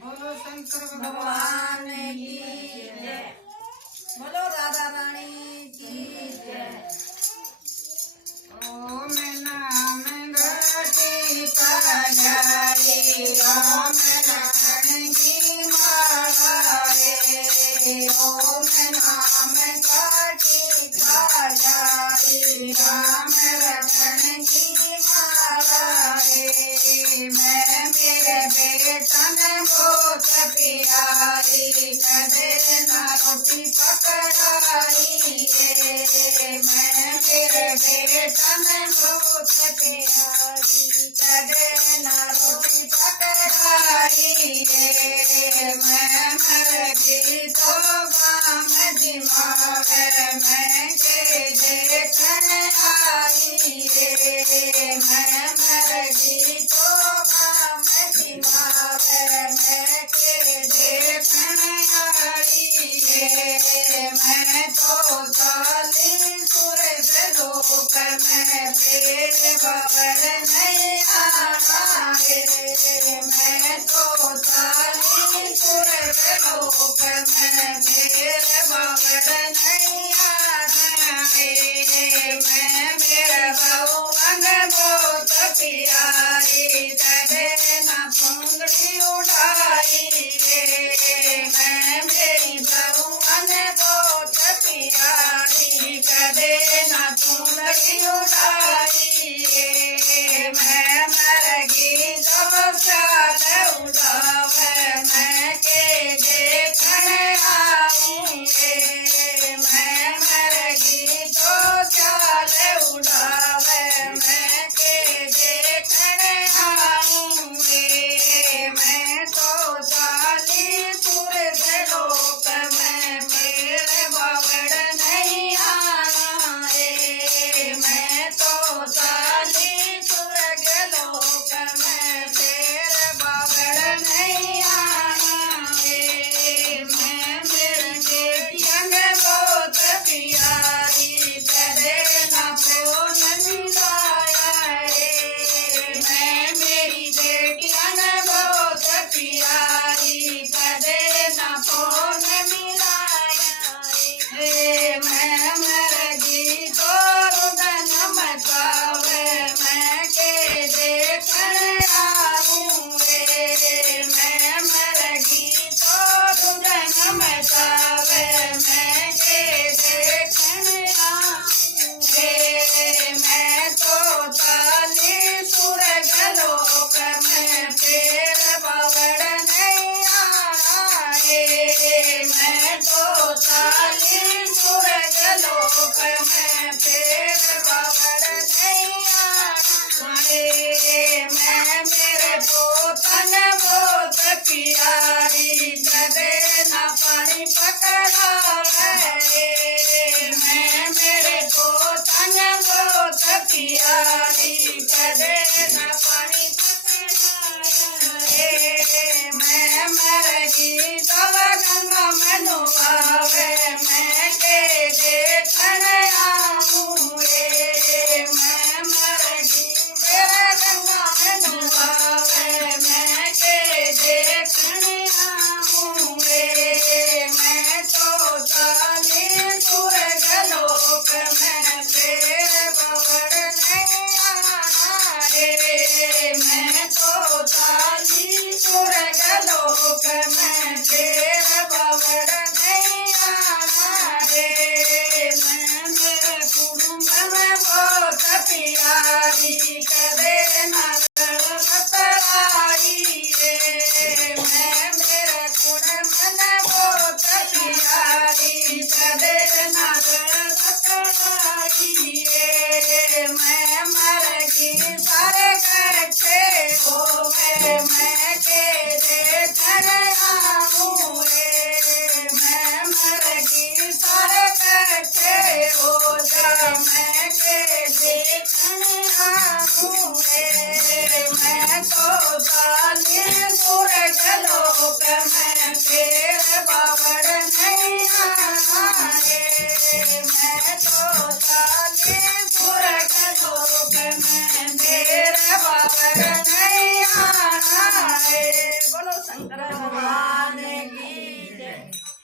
बोलो शंकर भगवान की जय। बोलो राधा रानी की जय। ओम नाम घटी पधारे ओम नाम की माला रे ओम नाम घटी पधारे राम रतन की माला रे मैं मेरे बेटन बहुत प्यारी कदे ना रोटी पकड़ाई रे मैं मेरे बेटन बहुत प्यारी कदे ना रोटी पकड़ाई रे मैं मर गई तो गाम दिमाग मैं के देखन आई रे मैं मर गई तो गाम दिमाग मैं के देखन आई रे मैं तो काली सूरज लोक में तेरे बाबर नहीं आना रे मैं तो काली सूरज लोक में तेरे बाबर नहीं आना रे मैं मेरा भगवान बहुत प्यारी तेरे ना पुंगड़ी उड़ाई रे मैं मेरी भगवान बहुत प्यारी कदे ना पुंगड़ी उड़ाई रे मैं मर गई जब साल उड़ावे मैं के देखन आऊं रे मैं मर गई तो साल उड़ावे मैं के देखन आऊं रे मैं तो साली सूरज लोक में मेरे बावड़ नहीं आना रे मैं तो साली सूरज लोक में मेरे बावड़ नहीं आना रे मैं मेरे बेटियां बहुत प्यारी तेरे ना फोन मिलाया रे मैं मेरी बेटियां बहुत प्यारी तेरे ना फोन मिलाया रे मैं मर गई तो रुदन मचावे मैं के देखन आऊं रे मैं मर गई तो रुदन मचावे मैं के देखन आऊं रे मैं तो ताली सूरज लोक में तेरे बावड़ नहीं आना रे मैं तो ताली सूरज लोक में तेरे बावड़ नहीं आना रे मैं मेरे पोतन बहुत प्यारी कदे ना पानी पकड़ावे रे मैं मेरे पोतन बहुत प्यारी कदे ना पानी पकड़ावे रे मैं मर गई तब गंगा में डुबावे मैं के देखन आऊं रे मैं मर गई मेरे गंगा में डुबावे मैं के देखन आऊं रे मैं तो ताली सूरज लोक में तेरे बावड़ नहीं आना रे मैं तो ताली सूरज लोक में तेरे बावड़ नहीं आना रे मैं मेरे कुटुंब में बहुत प्यारी कदे ना बतलाई रे मैं मेरे कुटुंब में बहुत प्यारी कदे ना बतलाई रे मैं मर गई सारे करते हो मैं के देखन आऊं रे मैं मर गई सारे करते हो मैं के देखन आऊं रे मैं तो साली सूरज लोक में तेरे बावड़ नहीं आना रे मैं तो